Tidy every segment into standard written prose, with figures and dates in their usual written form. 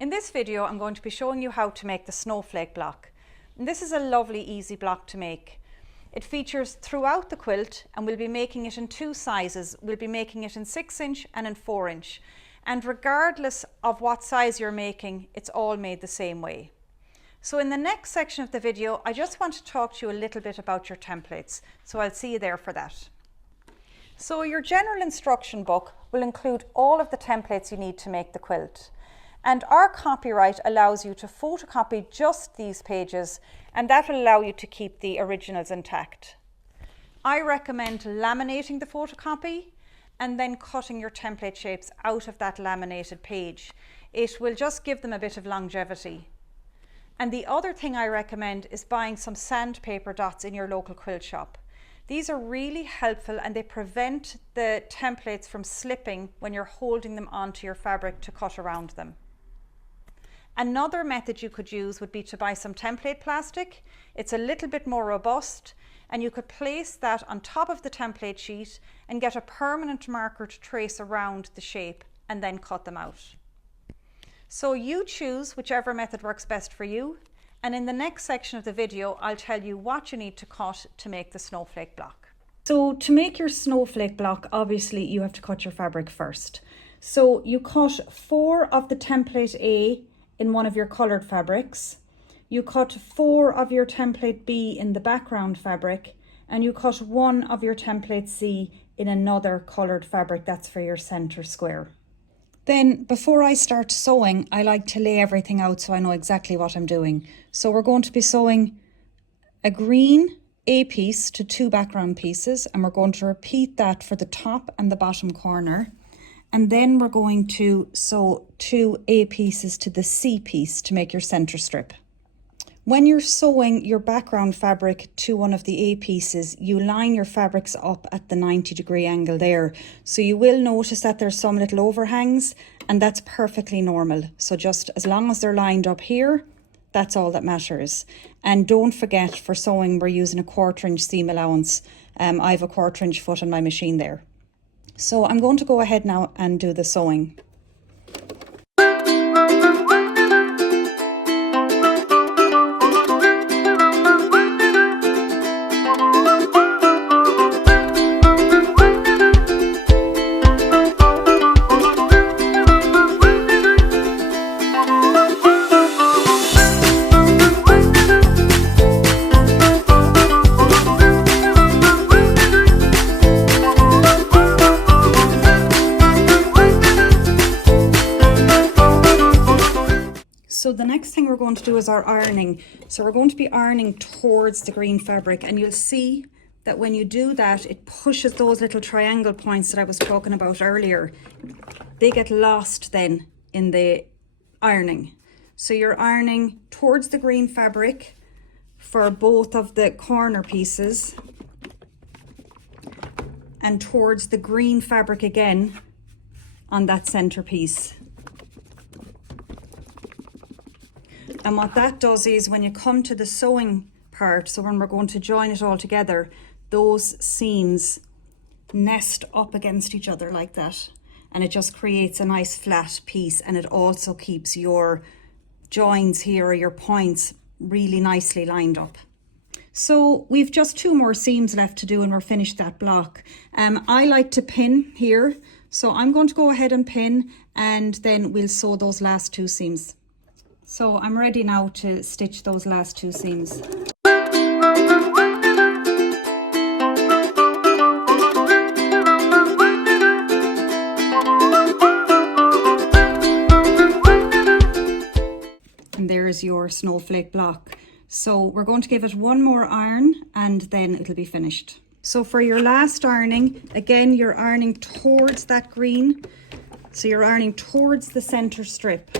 In this video, I'm going to be showing you how to make the snowflake block. And this is a lovely, easy block to make. It features throughout the quilt, and we'll be making it in two sizes. We'll be making it in 6-inch and in 4-inch. And regardless of what size you're making, it's all made the same way. So in the next section of the video, I just want to talk to you a little bit about your templates. So I'll see you there for that. So your general instruction book will include all of the templates you need to make the quilt. And our copyright allows you to photocopy just these pages, and that will allow you to keep the originals intact. I recommend laminating the photocopy and then cutting your template shapes out of that laminated page. It will just give them a bit of longevity. And the other thing I recommend is buying some sandpaper dots in your local quilt shop. These are really helpful and they prevent the templates from slipping when you're holding them onto your fabric to cut around them. Another method you could use would be to buy some template plastic. It's a little bit more robust, and you could place that on top of the template sheet and get a permanent marker to trace around the shape and then cut them out. So you choose whichever method works best for you. And in the next section of the video, I'll tell you what you need to cut to make the snowflake block. So to make your snowflake block, obviously you have to cut your fabric first. So you cut 4 of the template A in one of your coloured fabrics. You cut 4 of your template B in the background fabric, and you cut 1 of your template C in another coloured fabric that's for your centre square. Then before I start sewing, I like to lay everything out so I know exactly what I'm doing. So we're going to be sewing a green A piece to 2 background pieces, and we're going to repeat that for the top and the bottom corner. And then we're going to sew 2 A pieces to the C piece to make your centre strip. When you're sewing your background fabric to one of the A pieces, you line your fabrics up at the 90-degree angle there. So you will notice that there's some little overhangs, and that's perfectly normal. So just as long as they're lined up here, that's all that matters. And don't forget, for sewing, we're using a 1/4-inch seam allowance. I have a 1/4-inch foot on my machine there. So I'm going to go ahead now and do the sewing. So the next thing we're going to do is our ironing. So we're going to be ironing towards the green fabric, and you'll see that when you do that, it pushes those little triangle points that I was talking about earlier. They get lost then in the ironing. So you're ironing towards the green fabric for both of the corner pieces and towards the green fabric again on that center piece. And what that does is when you come to the sewing part, so when we're going to join it all together, those seams nest up against each other like that. And it just creates a nice flat piece, and it also keeps your joins here, or your points, really nicely lined up. So we've just 2 more seams left to do and we're finished that block. I like to pin here, so I'm going to go ahead and pin, and then we'll sew those last 2 seams. So I'm ready now to stitch those last 2 seams. And there is your snowflake block. So we're going to give it 1 more iron and then it'll be finished. So for your last ironing, again, you're ironing towards that green. So you're ironing towards the center strip.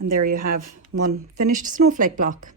And there you have one finished snowflake block.